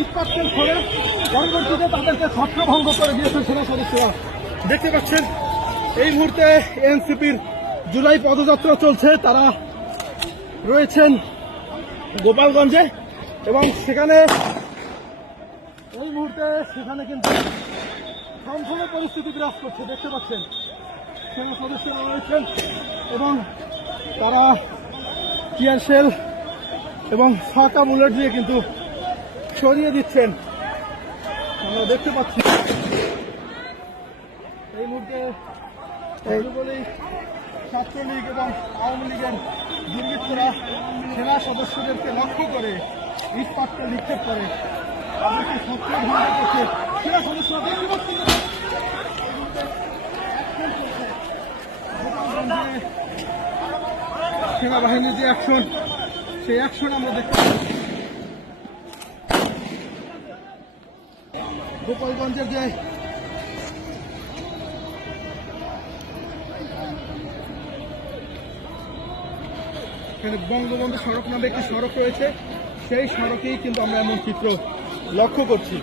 ইটপাটকেল করে পরবর্তীতে তাদেরকে ছত্রভঙ্গ করে দিয়েছে সেনা সদস্যরা। দেখতে পাচ্ছেন এই মুহূর্তে এনসিপির জুলাই পদযাত্রা চলছে, তারা রয়েছেন গোপালগঞ্জে এবং সেখানে এই মুহূর্তে সেখানে কিন্তু থমথমে পরিস্থিতি বিরাজ করছে। দেখতে পাচ্ছেন সেনা সদস্যরা রয়েছেন এবং তারা টিয়ার শেল এবং ফাঁকা বুলেট দিয়ে কিন্তু সরিয়ে দিচ্ছেন। আমরা দেখতে পাচ্ছি এই মুহূর্তে ছাত্রলীগ এবং আওয়ামী লীগের দুর্বৃত্তরা সেনা সদস্যদেরকে লক্ষ্য করে ইটপাটকেল নিক্ষেপ করে তাদেরকে ছত্রভঙ্গ করছে। সেনা সদস্যরা দেখতে পাচ্ছেন সেনাবাহিনীর যে অ্যাকশন, সেই অ্যাকশন আমরা দেখতে পাচ্ছি। গোপালগঞ্জের যে বঙ্গবন্ধু সড়ক নামে একটি সড়ক রয়েছে, সেই সড়কেই কিন্তু আমরা এমন চিত্র লক্ষ্য করছি।